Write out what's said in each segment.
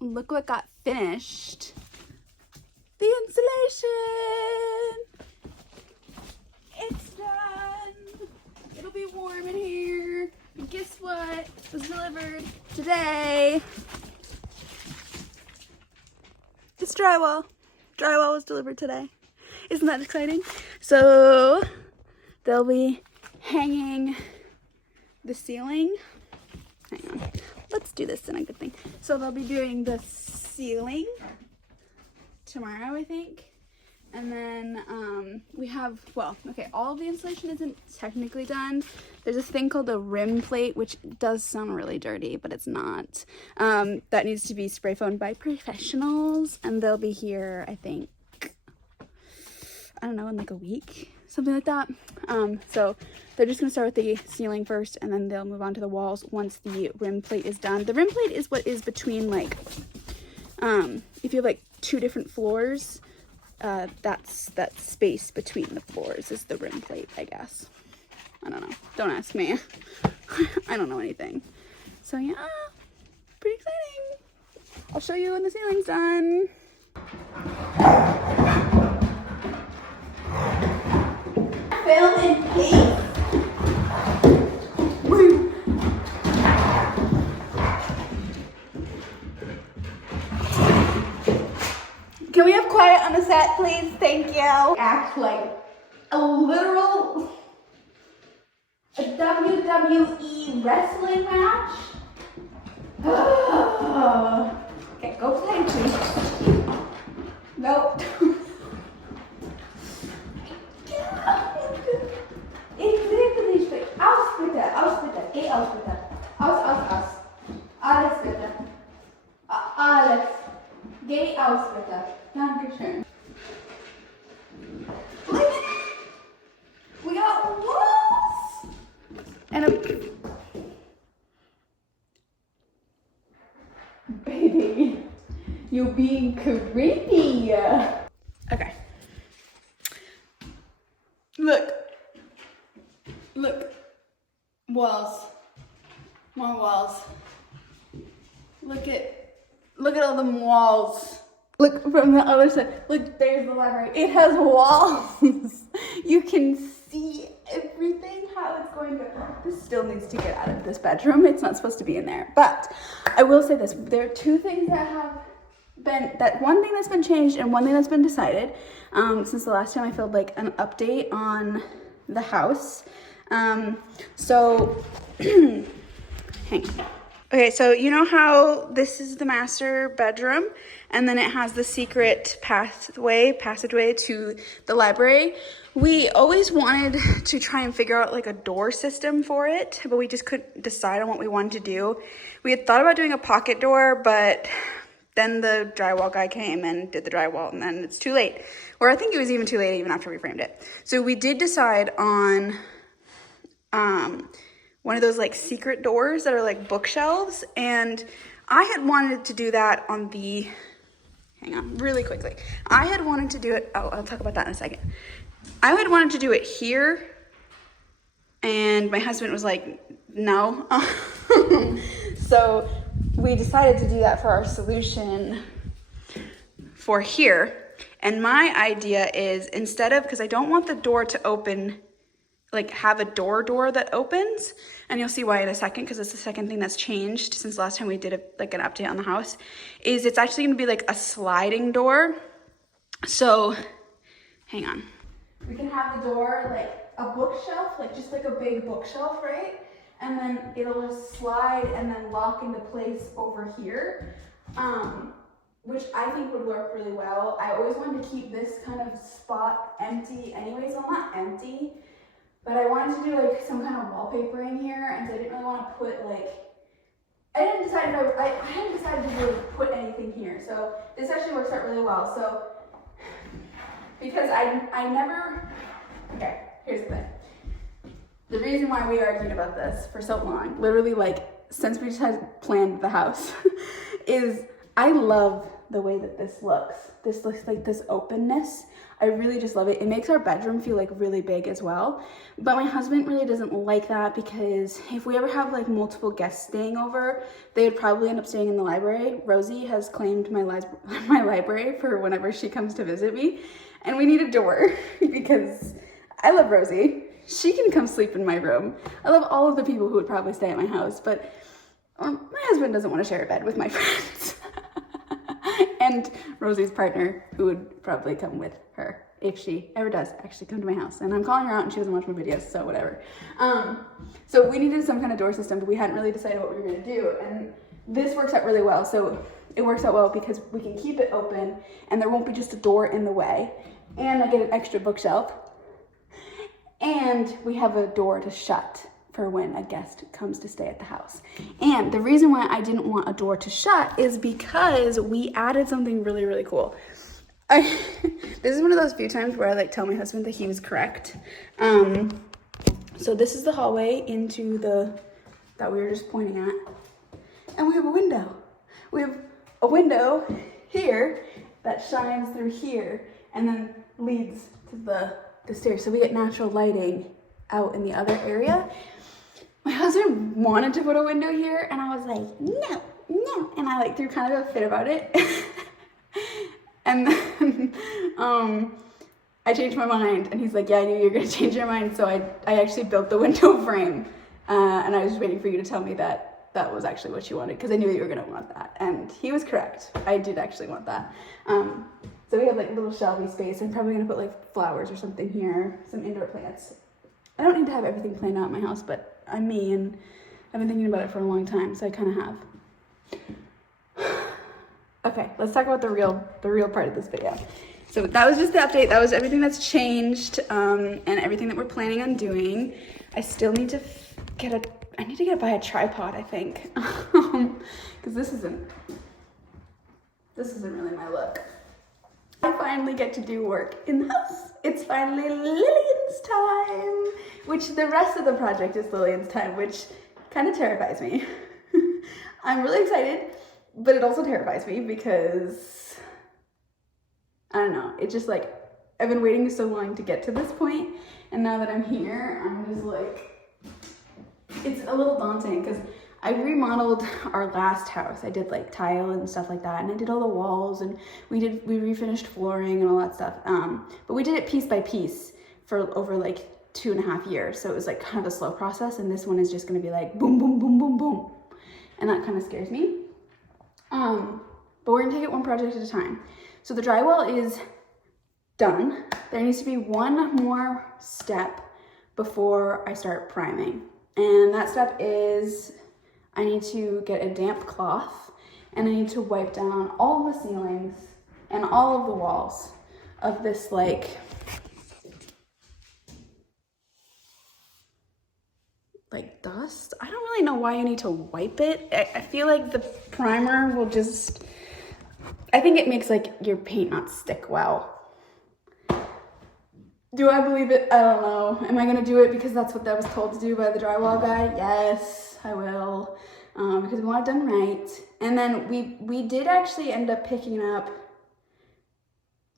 Look what got finished. The insulation. It's done. It'll be warm in here. And guess what? It was delivered today. It's drywall. Drywall was delivered today. Isn't that exciting? So they'll be hanging the ceiling. Hang on. Let's do this in a good thing. So they'll be doing the ceiling tomorrow, I think. And then we have, well, okay, all of the installation isn't technically done. There's this thing called a rim plate, which does sound really dirty, but it's not. That needs to be spray foamed by professionals, and they'll be here, I think, I don't know, in like a week, something like that. So they're just gonna start with the ceiling first, and then they'll move on to the walls once the rim plate is done. The rim plate is what is between, like, if you have like 2 different floors, that's that space between the floors is the rim plate, I guess. I don't know. Don't ask me. I don't know anything. So yeah, pretty exciting. I'll show you when the ceiling's done. Film in peace. Woo. Can we have quiet on the set, please? Thank you. Act like a literal WWE wrestling match. Okay, go play too. Nope. Ausbitte. Geh aus, bitte. Aus. Alles bitte. Alles. Geh aus, bitte. Dankeschön. Look at it. We got walls. And a... Baby, you're being creepy. Okay. Look. Walls. More walls. Look at all them walls. Look from the other side. Look, there's the library. It has walls. You can see everything, how it's going to. This still needs to get out of this bedroom. It's not supposed to be in there. But I will say this. There are 2 things that have been, one thing that's been changed and one thing that's been decided since the last time I filmed like an update on the house. So hang on. Okay, so you know how this is the master bedroom and then it has the secret passageway to the library? We always wanted to try and figure out like a door system for it, but we just couldn't decide on what we wanted to do. We had thought about doing a pocket door, but then the drywall guy came and did the drywall, and then it's too late. Or I think it was even too late even after we framed it. So we did decide on one of those like secret doors that are like bookshelves, and I had wanted to do that on the, hang on, really quickly. I had wanted to do it, I'll talk about that in a second. I had wanted to do it here, and my husband was like, no. So we decided to do that for our solution for here. And my idea is, instead of, because I don't want the door to open, like have a door that opens, and you'll see why in a second, because it's the second thing that's changed since last time we did like an update on the house, is it's actually gonna be like a sliding door. So hang on. We can have the door like a bookshelf, like just like a big bookshelf, right? And then it'll just slide and then lock into place over here, which I think would work really well. I always wanted to keep this kind of spot empty anyways. Well, not empty, but I wanted to do like some kind of wallpaper in here, and so I didn't really want to put like, I hadn't decided to really put anything here. So this actually works out really well. So because I never, okay, here's the thing. The reason why we argued about this for so long, literally like since we just had planned the house, is I love the way that this looks. This looks like this openness. I really just love it. It makes our bedroom feel like really big as well. But my husband really doesn't like that because if we ever have like multiple guests staying over, they would probably end up staying in the library. Rosie has claimed my library for whenever she comes to visit me. And we need a door because I love Rosie. She can come sleep in my room. I love all of the people who would probably stay at my house, but my husband doesn't want to share a bed with my friends. And Rosie's partner, who would probably come with her if she ever does actually come to my house. And I'm calling her out and she doesn't watch my videos, so whatever. So we needed some kind of door system, but we hadn't really decided what we were gonna do. And this works out really well. So it works out well because we can keep it open and there won't be just a door in the way. And I get an extra bookshelf. And we have a door to shut for when a guest comes to stay at the house. And the reason why I didn't want a door to shut is because we added something really, really cool. This is one of those few times where I like tell my husband that he was correct. So this is the hallway into that we were just pointing at. And we have a window. We have a window here that shines through here and then leads to the stairs. So we get natural lighting out in the other area. My husband wanted to put a window here and I was like, no. And I like threw kind of a fit about it. And then I changed my mind and he's like, yeah, I knew you were gonna change your mind. So I actually built the window frame and I was just waiting for you to tell me that that was actually what you wanted because I knew you were gonna want that. And he was correct. I did actually want that. So we have like a little shelvy space. I'm probably gonna put like flowers or something here, some indoor plants. I don't need to have everything planned out in my house, but I'm me and I've been thinking about it for a long time, so I kind of have. Okay, let's talk about the real part of this video. So that was just the update. That was everything that's changed and everything that we're planning on doing. I still need to buy a tripod, I think, because this isn't really my look. I finally get to do work in the house. It's finally Lillian's time, which the rest of the project is Lillian's time, which kind of terrifies me. I'm really excited, but it also terrifies me because, I don't know, it's just like, I've been waiting so long to get to this point, and now that I'm here, I'm just like, it's a little daunting because I remodeled our last house. I did like tile and stuff like that, and I did all the walls, and we refinished flooring and all that stuff. But we did it piece by piece for over like 2.5 years, so it was like kind of a slow process. And this one is just going to be like boom, boom, boom, boom, boom, and that kind of scares me. But we're gonna take it one project at a time. So the drywall is done. There needs to be one more step before I start priming, and that step is I need to get a damp cloth and I need to wipe down all the ceilings and all of the walls of this like dust. I don't really know why you need to wipe it. I feel like the primer will just, I think it makes like your paint not stick well. Do I believe it? I don't know. Am I gonna do it because that's what I was told to do by the drywall guy? Yes, I will. Because we want it done right. And then we did actually end up picking up,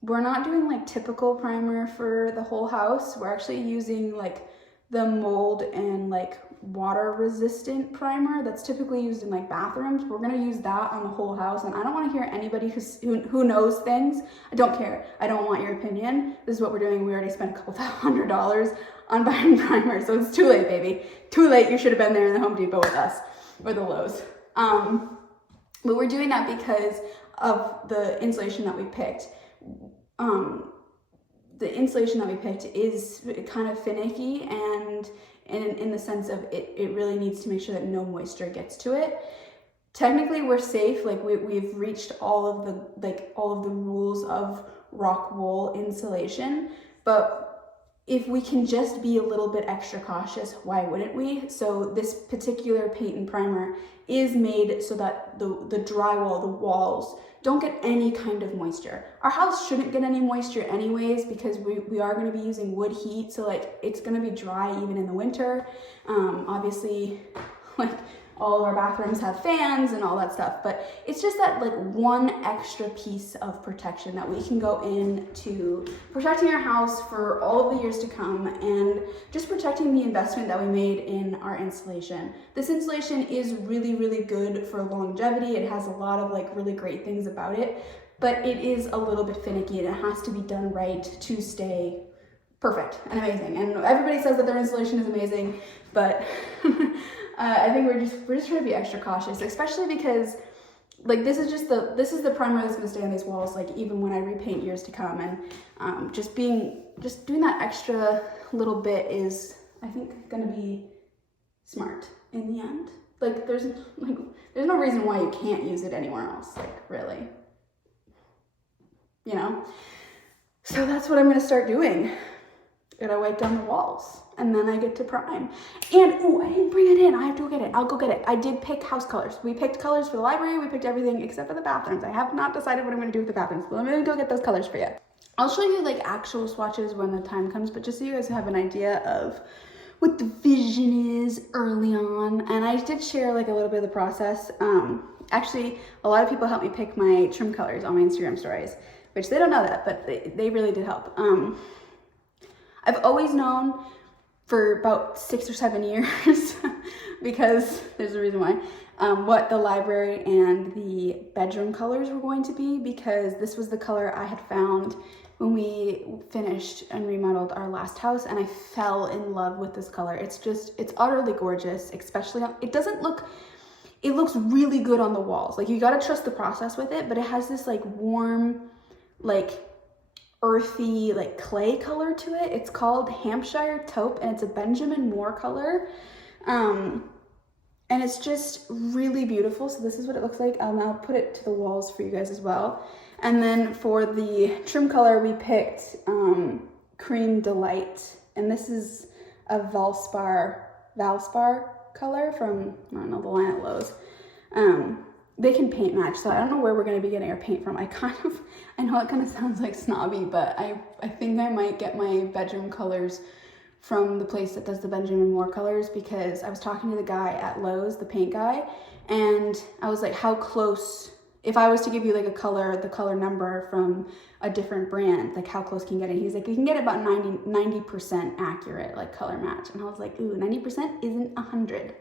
we're not doing like typical primer for the whole house. We're actually using like the mold and like water resistant primer that's typically used in like bathrooms. We're gonna use that on the whole house, and I don't want to hear anybody who knows things. I don't care. I don't want your opinion. This is what we're doing. We already spent a couple $100 on buying primer, so it's too late, baby. Too late. You should have been there in the Home Depot with us or the Lowe's. But we're doing that because of the insulation that we picked. The insulation that we picked is kind of finicky, and in the sense of it really needs to make sure that no moisture gets to it. Technically we're safe, like we've reached all of the rules of rock wool insulation, but if we can just be a little bit extra cautious, why wouldn't we? So this particular paint and primer is made so that the drywall, the walls, don't get any kind of moisture. Our house shouldn't get any moisture anyways because we are gonna be using wood heat, so like it's gonna be dry even in the winter. Obviously, like all of our bathrooms have fans and all that stuff, but it's just that like one extra piece of protection that we can go into protecting our house for all of the years to come, and just protecting the investment that we made in our insulation. This insulation is really, really good for longevity. It has a lot of like really great things about it, but it is a little bit finicky and it has to be done right to stay perfect and amazing. And everybody says that their insulation is amazing, but I think we're just trying to be extra cautious, especially because like this is the primer that's gonna stay on these walls, like even when I repaint years to come. And just doing that extra little bit is, I think, gonna be smart in the end. Like there's no reason why you can't use it anywhere else, like really, you know? So that's what I'm gonna start doing. Gotta wipe down the walls, and then I get to prime. And oh, I didn't bring it in. I have to go get it. I'll go get it. I did pick house colors. We picked colors for the library. We picked everything except for the bathrooms. I have not decided what I'm gonna do with the bathrooms, but I'm gonna go get those colors for you. I'll show you like actual swatches when the time comes, but just so you guys have an idea of what the vision is early on. And I did share like a little bit of the process. Actually, a lot of people helped me pick my trim colors on my Instagram stories, which they don't know that, but they really did help. I've always known for about 6 or 7 years, because there's a reason why, what the library and the bedroom colors were going to be, because this was the color I had found when we finished and remodeled our last house, and I fell in love with this color. It's utterly gorgeous, especially it looks really good on the walls. Like you gotta trust the process with it, but it has this like warm, like earthy, like clay color to it. It's called Hampshire Taupe, and it's a Benjamin Moore color. And it's just really beautiful. So this is what it looks like. I'll now put it to the walls for you guys as well. And then for the trim color, we picked Cream Delight. And this is a Valspar color from, I don't know, the line at Lowe's. They can paint match, so I don't know where we're gonna be getting our paint from. I know it kind of sounds like snobby, but I think I might get my bedroom colors from the place that does the Benjamin Moore colors, because I was talking to the guy at Lowe's, the paint guy, and I was like, how close, if I was to give you like a color, the color number from a different brand, like how close can you get it? He's like, you can get about 90% accurate, like color match. And I was like, ooh, 90% isn't 100.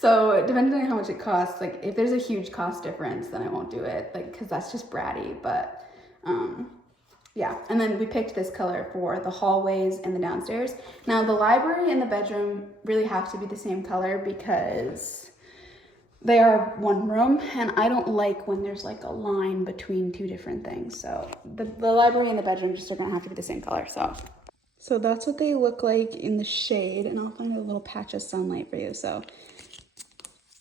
So depending on how much it costs, like if there's a huge cost difference, then I won't do it, like, cause that's just bratty. But, yeah. And then we picked this color for the hallways and the downstairs. Now the library and the bedroom really have to be the same color because they are one room, and I don't like when there's like a line between two different things. So the library and the bedroom just are gonna have to be the same color. So that's what they look like in the shade, and I'll find a little patch of sunlight for you. So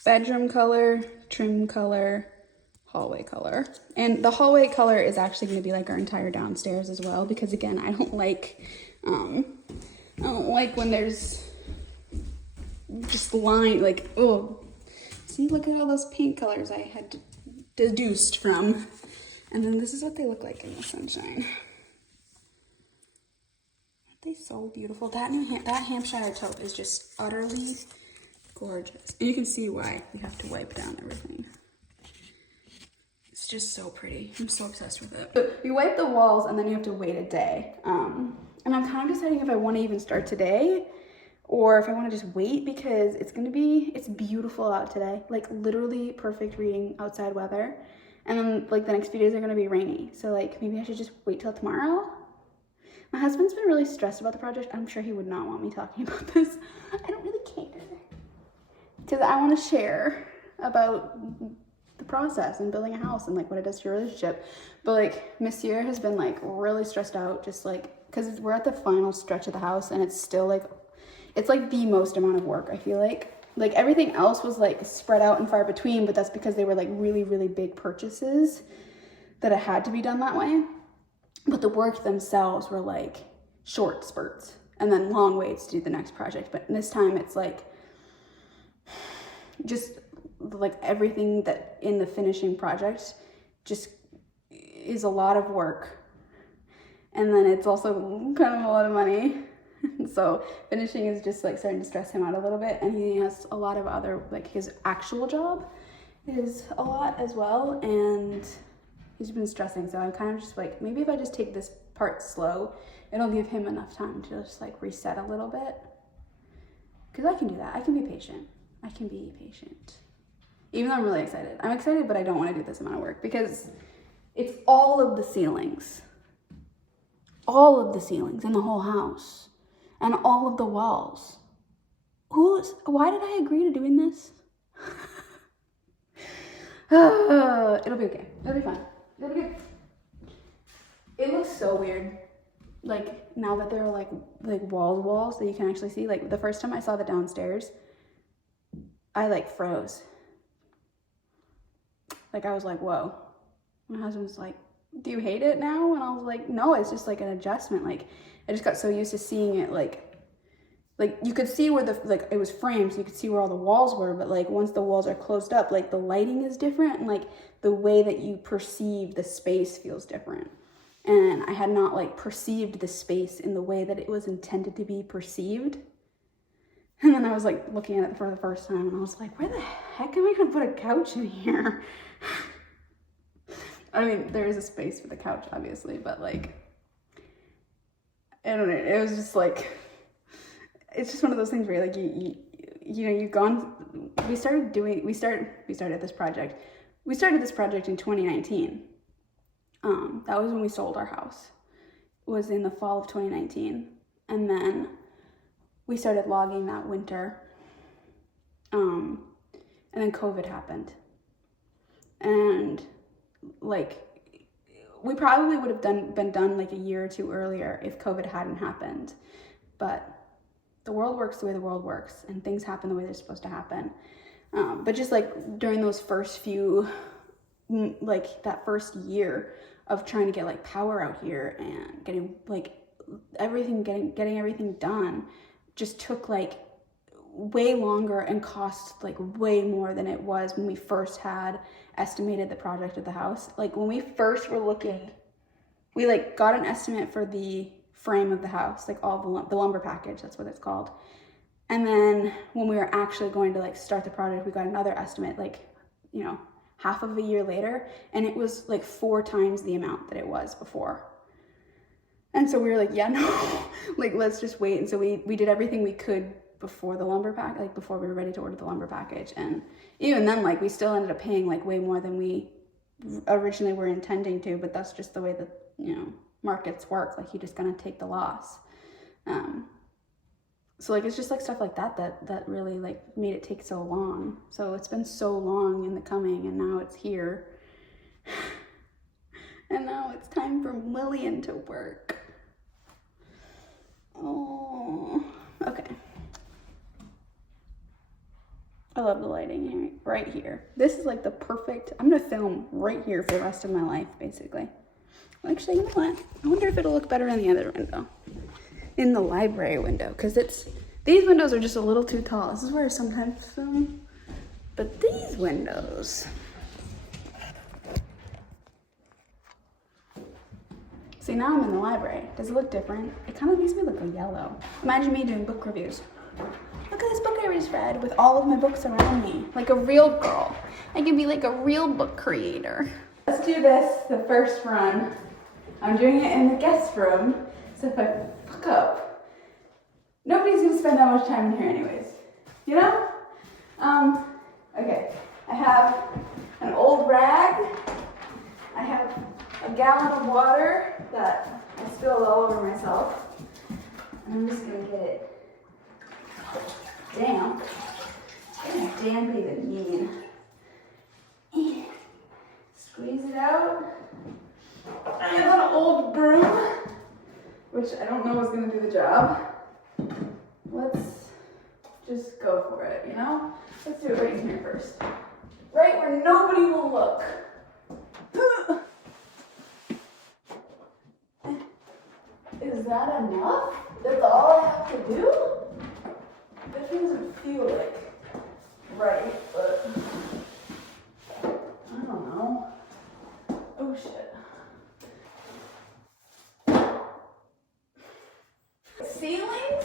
bedroom color, trim color, hallway color. And the hallway color is actually going to be like our entire downstairs as well, because again, I don't like when there's just line, like, oh, see, look at all those paint colors I had deduced from. And then this is what they look like in the sunshine. They so beautiful. That Hampshire Taupe is just utterly gorgeous. And you can see why we have to wipe down everything. It's just so pretty. I'm so obsessed with it. So you wipe the walls and then you have to wait a day. And I'm kind of deciding if I want to even start today or if I want to just wait, because it's beautiful out today. Like literally perfect reading outside weather. And then like the next few days are going to be rainy. So like maybe I should just wait till tomorrow. My husband's been really stressed about the project. I'm sure he would not want me talking about this. I don't really care, because I want to share about the process and building a house and like what it does to your relationship. But like Monsieur has been like really stressed out, just like because we're at the final stretch of the house, and it's still like, it's like the most amount of work, I feel like. Like everything else was like spread out and far between, but that's because they were like really, really big purchases that it had to be done that way. But the work themselves were like short spurts and then long waits to do the next project. But this time it's like just like everything that in the finishing project just is a lot of work. And then it's also kind of a lot of money. So finishing is just like starting to stress him out a little bit, and he has a lot of other, like his actual job is a lot as well, and he's been stressing. So I'm kind of just like, maybe if I just take this part slow, it'll give him enough time to just like reset a little bit. Because I can do that. I can be patient. I can be patient. Even though I'm really excited. I'm excited, but I don't want to do this amount of work because it's all of the ceilings. All of the ceilings in the whole house. And all of the walls. Why did I agree to doing this? It'll be okay. It'll be fine. It'll be good. It looks so weird. Like, now that there are like walls that you can actually see. Like, the first time I saw the downstairs, I like froze. Like, I was like, whoa. My husband's like, do you hate it now? And I was like, no, it's just like an adjustment. Like, I just got so used to seeing it like you could see where it was framed, so you could see where all the walls were, but like once the walls are closed up, like the lighting is different, and like the way that you perceive the space feels different. And I had not like perceived the space in the way that it was intended to be perceived. And then I was like looking at it for the first time, and I was like, where the heck am I gonna put a couch in here? I mean, there is a space for the couch, obviously, but like, I don't know, it was just like, it's just one of those things where like we started this project. We started this project in 2019. That was when we sold our house. It was in the fall of 2019. And then we started logging that winter. And then COVID happened. And like, we probably would have been done like a year or two earlier if COVID hadn't happened. But the world works the way the world works, and things happen the way they're supposed to happen. But just like during those first few, like that first year of trying to get like power out here and getting like everything, getting everything done, just took like way longer and cost like way more than it was when we first had estimated the project of the house. Like when we first were looking, we like got an estimate for the frame of the house, like all the lumber package, that's what it's called. And then when we were actually going to like start the project, we got another estimate, like, you know, half of a year later, and it was like 4 times the amount that it was before. And so we were like, yeah, no, like let's just wait. And so we did everything we could before the lumber pack, like before we were ready to order the lumber package. And even then, like we still ended up paying like way more than we originally were intending to, but that's just the way that, you know, markets work. Like, you're just gonna take the loss. So like, it's just like stuff like that really like made it take so long. So it's been so long in the coming, and now it's here. And now it's time for Lillian to work. Oh, okay. I love the lighting here, right here. This is like the perfect, I'm gonna film right here for the rest of my life, basically. Actually, you know what? I wonder if it'll look better in the other window. In the library window, because these windows are just a little too tall. This is where I sometimes film. But these windows. See, now I'm in the library. Does it look different? It kind of makes me look like yellow. Imagine me doing book reviews. Look at this book I just read with all of my books around me. Like a real girl. I can be like a real book creator. Let's do this the first run. I'm doing it in the guest room. So if I fuck up, nobody's gonna spend that much time in here anyways. You know? Okay. I have an old rag. I have a gallon of water that I spilled all over myself. And I'm just gonna get it damp. It's damp even mean. Squeeze it out. I have an old broom, which I don't know is gonna do the job. Let's just go for it, you know? Let's do it right in here first. Right where nobody will look. Is that enough? That's all I have to do? That doesn't feel like right, but I don't know. Oh shit. Ceilings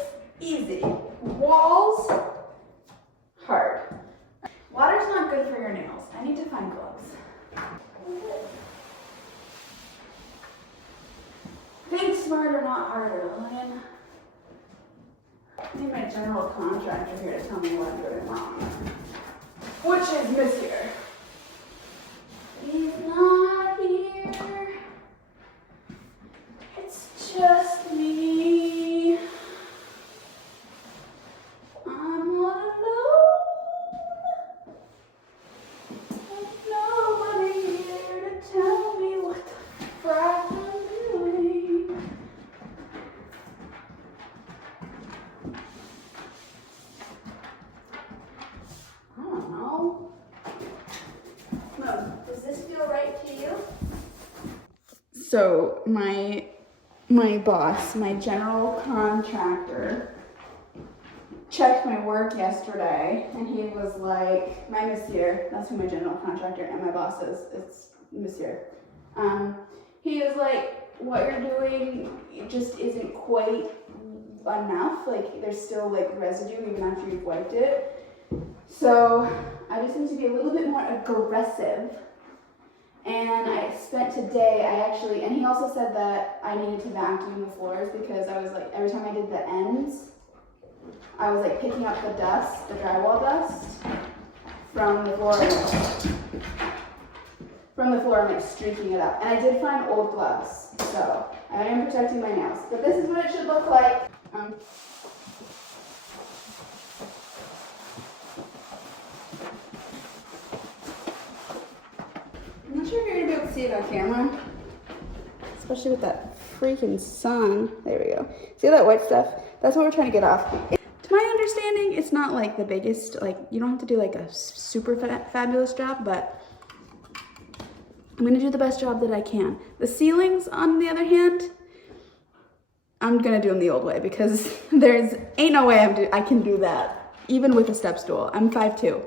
good for your nails. I need to find gloves. Think smarter, not harder, Lillian. I need my general contractor here to tell me what I'm doing wrong. Which is Monsieur. He's not here. It's just me. I'm all alone. There's nobody here to tell me what the frack I'm doing. I don't know. No, does this feel right to you? So my boss, my general contractor, checked my work yesterday, and he was like, my monsieur, that's who my general contractor and my boss is, it's monsieur. He was like, what you're doing just isn't quite enough, like there's still like residue even after you've wiped it. So I just need to be a little bit more aggressive. And I spent today, and he also said that I needed to vacuum the floors because I was like, every time I did the ends, I was like picking up the dust, the drywall dust from the floor. And like streaking it up. And I did find old gloves, so I am protecting my nails. But this is what it should look like. I'm not sure if you're gonna be able to see it on camera, especially with that freaking sun. There we go. See that white stuff? That's what we're trying to get off. To my understanding, it's not like the biggest, like you don't have to do like a super fabulous job, but I'm gonna do the best job that I can. The ceilings, on the other hand, I'm gonna do them the old way because there's ain't no way I can do that, even with a step stool. I'm 5'2".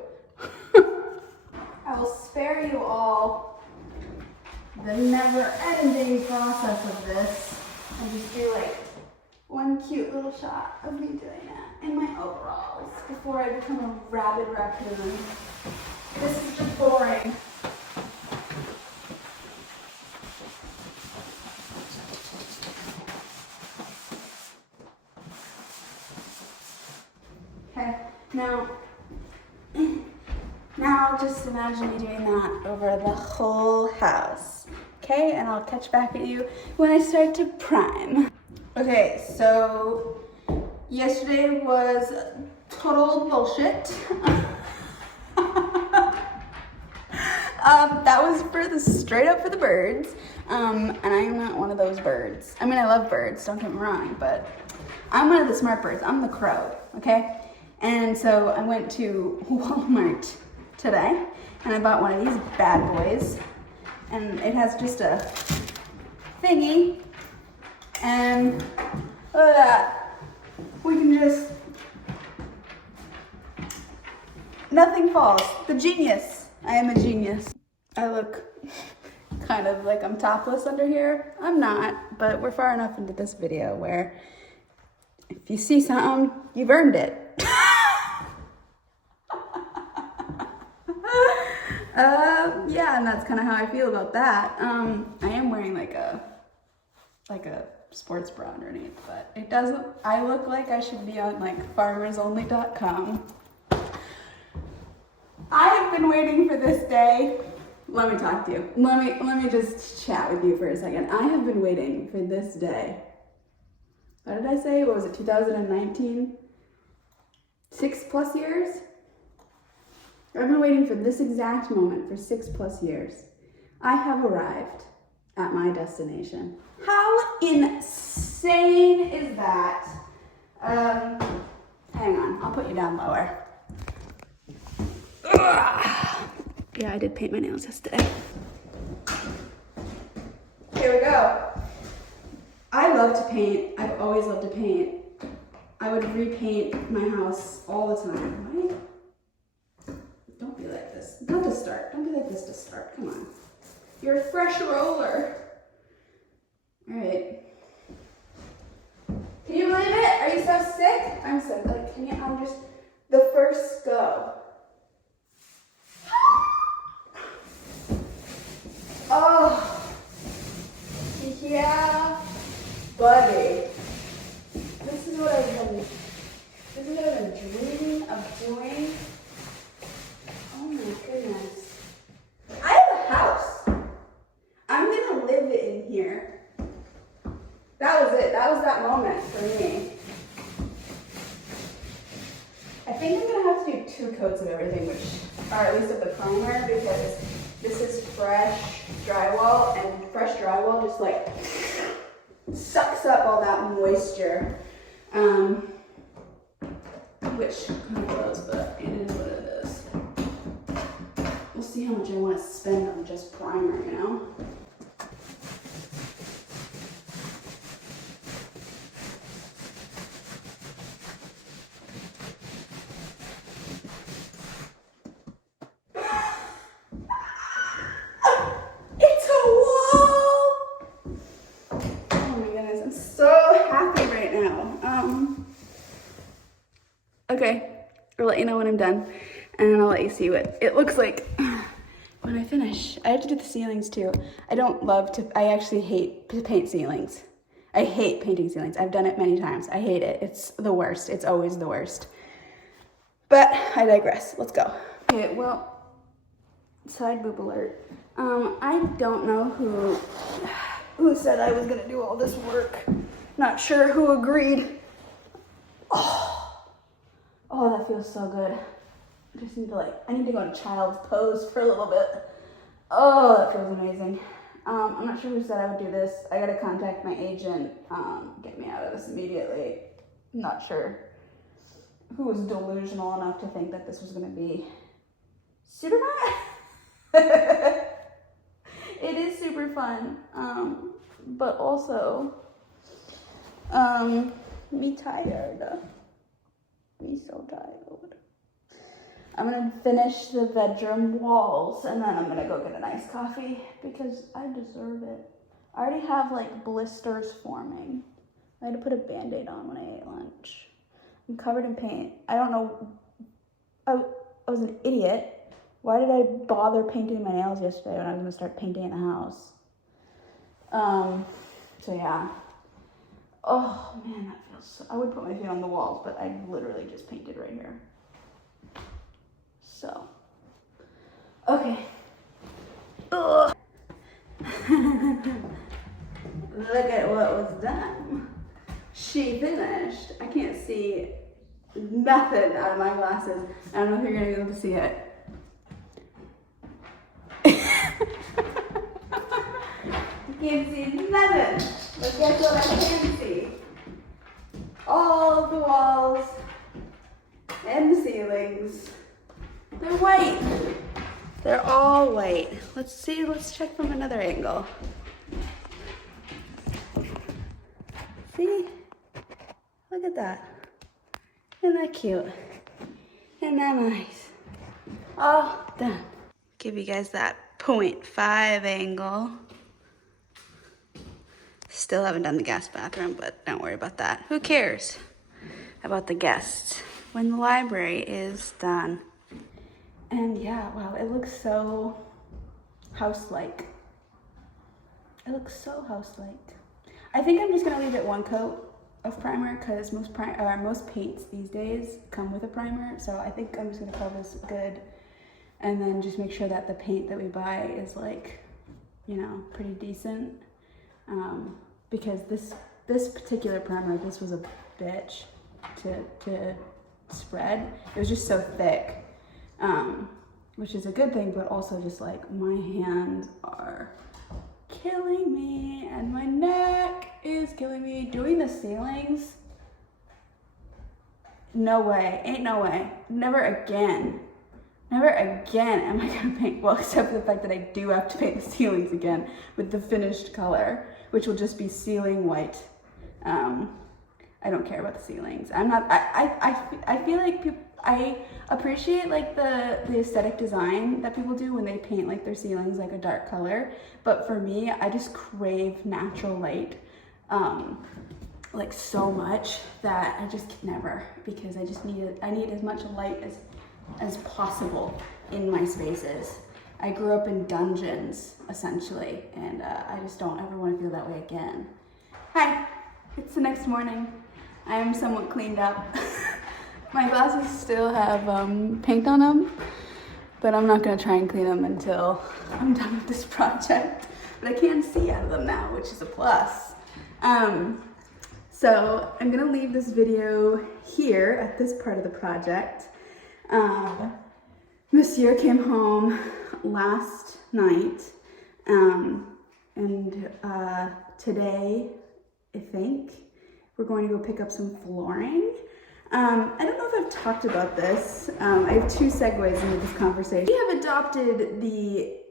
I will spare you all the never-ending process of this and just do like one cute little shot of me doing that in my overalls before I become a rabid raccoon. This is just boring. Okay, now just imagine me doing that over the whole house. Okay, and I'll catch back at you when I start to prime. Okay, so yesterday was total bullshit. That was straight up for the birds. And I am not one of those birds. I mean, I love birds, don't get me wrong, but I'm one of the smart birds. I'm the crow, okay? And so I went to Walmart today and I bought one of these bad boys, and it has just a thingy, and look at that. We can just, nothing falls. The genius. I am a genius. I look kind of like I'm topless under here. I'm not, but we're far enough into this video where if you see something, you've earned it. Yeah, and that's kind of how I feel about that. I am wearing like a sports bra underneath, but it doesn't, I look like I should be on like farmersonly.com. I have been waiting for this day. Let me talk to you. Let me just chat with you for a second. I have been waiting for this day. What did I say? What was it, 2019? 6+ years? I've been waiting for this exact moment for 6+ years. I have arrived at my destination. How insane is that? Hang on, I'll put you down lower. Ugh. Yeah, I did paint my nails yesterday. Here we go. I love to paint. I've always loved to paint. I would repaint my house all the time. Right? Don't be like this. Not to start. Don't be like this to start. Come on. You're a fresh roller. All right. Can you believe it? Are you so sick? I'm so like, I'm just the first go. buddy. This is what I've been dreaming of doing. Oh my goodness. I have a house. I'm gonna live in here. That was it. That was that moment for me. I think I'm gonna have to do 2 coats of everything, which are at least of the primer, because this is fresh drywall, and fresh drywall just like sucks up all that moisture. Which kind of gross, but it is what it is. We'll see how much I want to spend on just primer, you know? It's a wall! Oh my goodness, I'm so happy right now. Okay, I'll let you know when I'm done, and I'll let you see what it looks like when I finish. I have to do the ceilings too. I actually hate to paint ceilings. I hate painting ceilings. I've done it many times. I hate it. It's the worst. It's always the worst. But I digress. Let's go. Okay, well, side boob alert. I don't know who said I was gonna do all this work. Not sure who agreed. Oh, that feels so good. I just need to I need to go in child's pose for a little bit. Oh, that feels amazing. I'm not sure who said I would do this. I gotta contact my agent, get me out of this immediately. I'm not sure who was delusional enough to think that this was gonna be super fun. It is super fun, but also, me tired. Me so tired. I'm gonna finish the bedroom walls, and then I'm gonna go get a nice coffee because I deserve it. I already have blisters forming. I had to put a Band-Aid on when I ate lunch. I'm covered in paint. I don't know. I was an idiot. Why did I bother painting my nails yesterday when I was gonna start painting in the house? So yeah. Oh man, that feels so, I would put my feet on the walls, but I literally just painted right here. So, okay. Ugh. Look at what was done. She finished. I can't see nothing out of my glasses. I don't know if you're gonna be able to see it. You can't see nothing. But guess what I can see? All of the walls and the ceilings. They're white. They're all white. Let's see, let's check from another angle. See? Look at that. Isn't that cute? Isn't that nice? All done. Give you guys that 0.5 angle. Still haven't done the guest bathroom, but don't worry about that. Who cares about the guests when the library is done? And yeah, wow, it looks so house-like. It looks so house-like. I think I'm just gonna leave it 1 coat of primer because most paints these days come with a primer. So I think I'm just gonna call this good, and then just make sure that the paint that we buy is pretty decent. Because this particular primer, this was a bitch to spread. It was just so thick, which is a good thing, but also just my hands are killing me and my neck is killing me. Doing the ceilings, no way, ain't no way, never again. Never again am I gonna paint, well, except for the fact that I do have to paint the ceilings again with the finished color, which will just be ceiling white. I don't care about the ceilings. I feel like I appreciate the aesthetic design that people do when they paint their ceilings a dark color. But for me, I just crave natural light so much that I just can never, because I just need as much light as possible in my spaces. I grew up in dungeons, essentially, and I just don't ever want to feel that way again. Hi. It's the next morning. I am somewhat cleaned up. My glasses still have paint on them, but I'm not gonna try and clean them until I'm done with this project. But I can see out of them now, which is a plus. So I'm gonna leave this video here at this part of the project. Monsieur came home last night, and today, I think, we're going to go pick up some flooring. I don't know if I've talked about this. I have two segues into this conversation. We have adopted the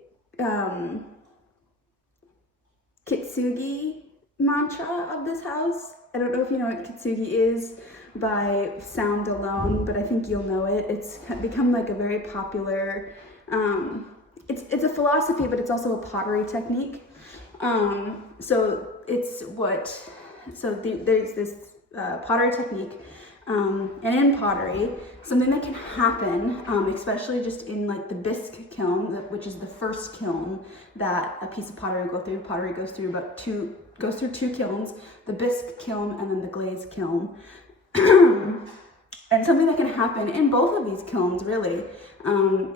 Kintsugi mantra of this house. I don't know if you know what Kintsugi is by sound alone, but I think you'll know it. It's become like a very popular, it's a philosophy, but it's also a pottery technique. There's this pottery technique, and in pottery, something that can happen, especially just in like the bisque kiln, which is the first kiln that a piece of pottery will go through. Pottery goes through two kilns, the bisque kiln and then the glaze kiln. And something that can happen in both of these kilns really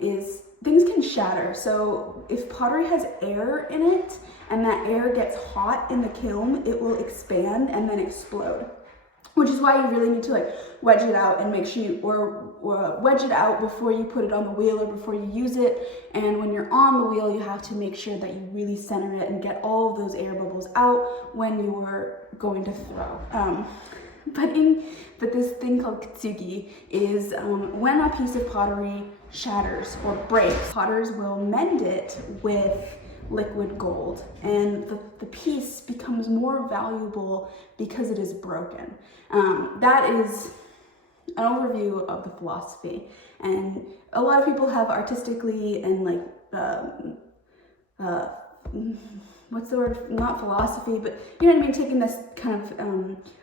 is things can shatter. So if pottery has air in it and that air gets hot in the kiln, it will expand and then explode. Which is why you really need to like wedge it out and make sure you, or wedge it out before you put it on the wheel or before you use it. And when you're on the wheel, you have to make sure that you really center it and get all of those air bubbles out when you are going to throw. But this thing called Kintsugi is when a piece of pottery shatters or breaks, potters will mend it with liquid gold, and the piece becomes more valuable because it is broken. That is an overview of the philosophy, and a lot of people have artistically and like what's the word, not philosophy, but you know what I mean, taking this kind of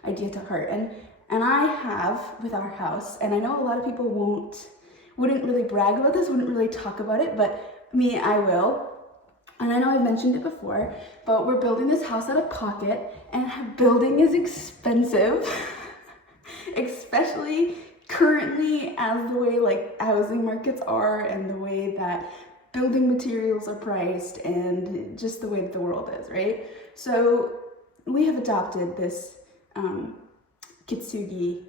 idea to heart. And I have with our house, and I know a lot of people wouldn't really brag about this, wouldn't really talk about it, but me, I will. And I know I've mentioned it before, but we're building this house out of pocket, and building is expensive, especially currently as the way like housing markets are and the way that building materials are priced and just the way that the world is, right? So we have adopted this Kintsugi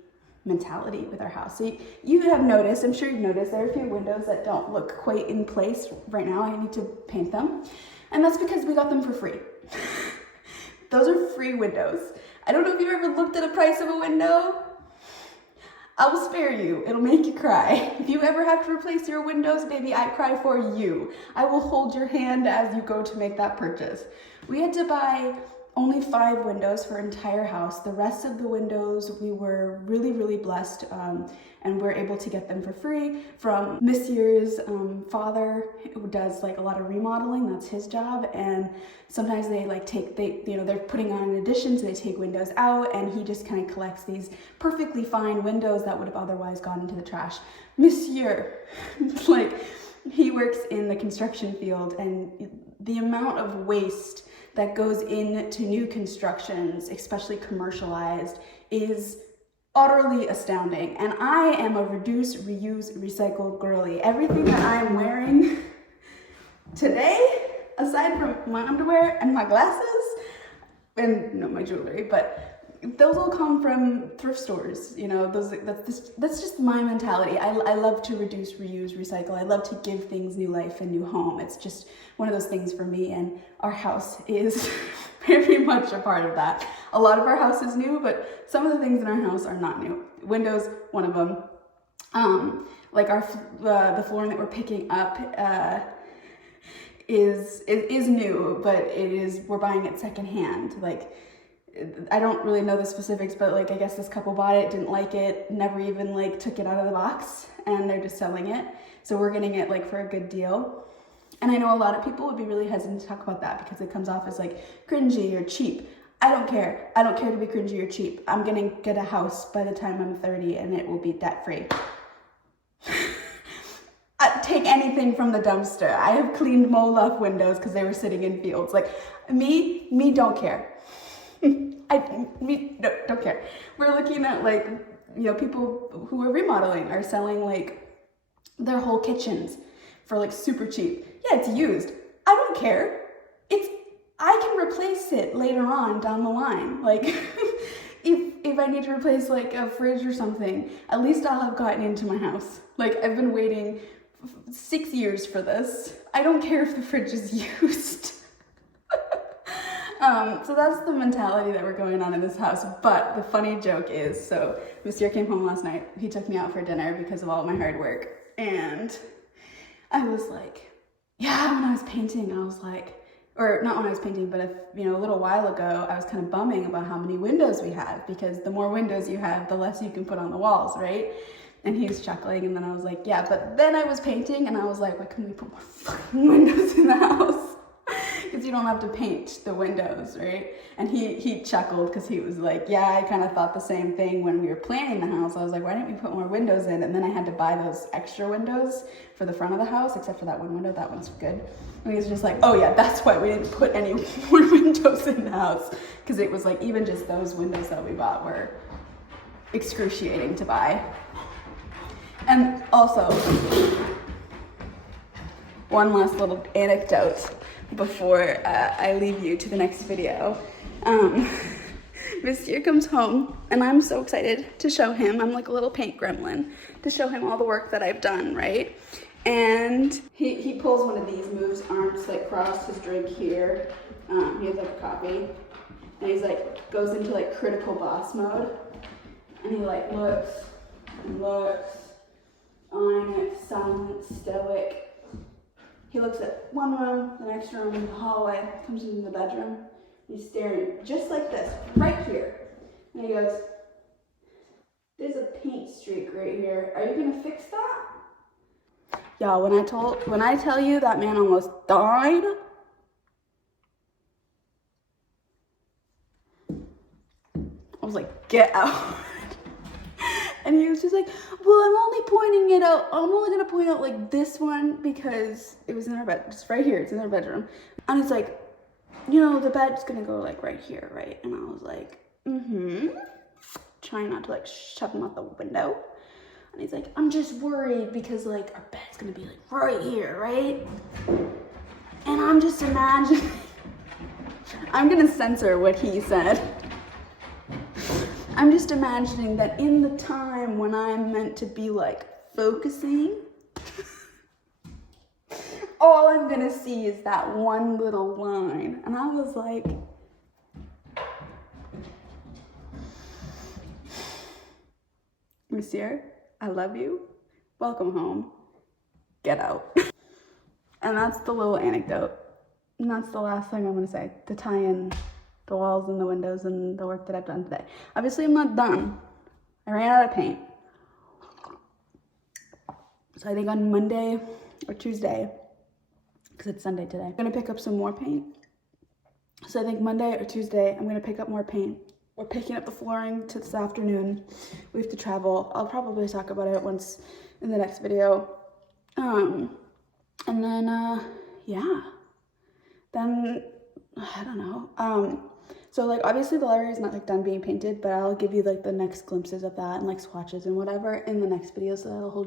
mentality with our house. So you have noticed, I'm sure you've noticed, there are a few windows that don't look quite in place right now. I need to paint them. And that's because we got them for free. Those are free windows. I don't know if you've ever looked at the price of a window. I will spare you. It'll make you cry. If you ever have to replace your windows, baby, I cry for you. I will hold your hand as you go to make that purchase. We had to buy only 5 windows for our entire house. The rest of the windows, we were really, really blessed, and we're able to get them for free from Monsieur's father, who does like a lot of remodeling. That's his job. And sometimes they like they're putting on an addition, so they take windows out, and he just kind of collects these perfectly fine windows that would have otherwise gone into the trash. Monsieur, like, he works in the construction field, and the amount of waste that goes into new constructions, especially commercialized, is utterly astounding. And I am a reduce, reuse, recycle girly. Everything that I am wearing today, aside from my underwear and my glasses, and my jewelry, but those all come from thrift stores. You know, that's just my mentality. I love to reduce, reuse, recycle. I love to give things new life and new home. It's just one of those things for me, and our house is very much a part of that. A lot of our house is new, but some of the things in our house are not new. Windows, one of them. Like the flooring that we're picking up is new, but we're buying it secondhand. Like, I don't really know the specifics, but like, I guess this couple bought it, didn't like it, never even like took it out of the box, and they're just selling it. So we're getting it like for a good deal. And I know a lot of people would be really hesitant to talk about that because it comes off as like cringy or cheap. I don't care. I don't care to be cringy or cheap. I'm gonna get a house by the time I'm 30, and it will be debt free. Take anything from the dumpster. I have cleaned Moloch windows because they were sitting in fields. Like, me don't care. no, don't care. We're looking at like, you know, people who are remodeling are selling like their whole kitchens for like super cheap. Yeah, it's used. I don't care. I can replace it later on down the line. Like if I need to replace like a fridge or something, at least I'll have gotten into my house. Like I've been waiting 6 years for this. I don't care if the fridge is used. So that's the mentality that we're going on in this house. But the funny joke is, so Monsieur came home last night. He took me out for dinner because of all my hard work. And I was like, yeah, when I was painting, I was like, or not when I was painting, but a little while ago, I was kind of bumming about how many windows we have, because the more windows you have, the less you can put on the walls, right? And he was chuckling, and then I was like, yeah, but then I was painting, and I was like, why couldn't we put more fucking windows in the house? Because you don't have to paint the windows, right? And he chuckled because he was like, yeah, I kind of thought the same thing when we were planning the house. I was like, why didn't we put more windows in? And then I had to buy those extra windows for the front of the house, except for that one window. That one's good. And he was just like, oh yeah, that's why we didn't put any more windows in the house. Because it was like, even just those windows that we bought were excruciating to buy. And also, one last little anecdote before I leave you to the next video. Monsieur comes home, and I'm so excited to show him. I'm like a little paint gremlin to show him all the work that I've done, right? And he pulls one of these, moves arms like across his drink here. He has like a coffee, and he's like goes into like critical boss mode, and he like looks and looks, eyeing it, silent, stoic. He looks at one room, the next room, the hallway, comes into the bedroom. He's staring just like this, right here. And he goes, there's a paint streak right here. Are you gonna fix that? Y'all, when I tell you that man almost died, I was like, get out. And he was just like, well, I'm only pointing it out. I'm only going to point out like this one because it was in our bed. It's right here. It's in our bedroom. And it's like, you know, the bed's going to go like right here, right? And I was like, trying not to like shove him out the window. And he's like, I'm just worried because like our bed's going to be like right here, right? And I'm just imagining. I'm going to censor what he said. I'm just imagining that in the time when I'm meant to be like focusing, all I'm gonna see is that one little line. And I was like, Monsieur, I love you. Welcome home. Get out. And that's the little anecdote. And that's the last thing I'm gonna say to tie in the walls and the windows and the work that I've done today. Obviously, I'm not done. I ran out of paint. So I think on Monday or Tuesday, because it's Sunday today, I'm gonna pick up some more paint. So I think Monday or Tuesday, I'm gonna pick up more paint. We're picking up the flooring to this afternoon. We have to travel. I'll probably talk about it once in the next video. And then, yeah. Then, I don't know. So like obviously the library is not like done being painted, but I'll give you like the next glimpses of that and like swatches and whatever in the next video, so that'll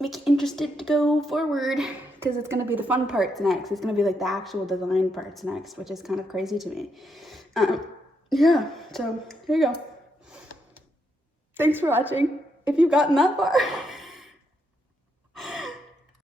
make you interested to go forward, because it's gonna be the fun parts next. It's gonna be like the actual design parts next, which is kind of crazy to me. Yeah, so here you go. Thanks for watching, if you've gotten that far.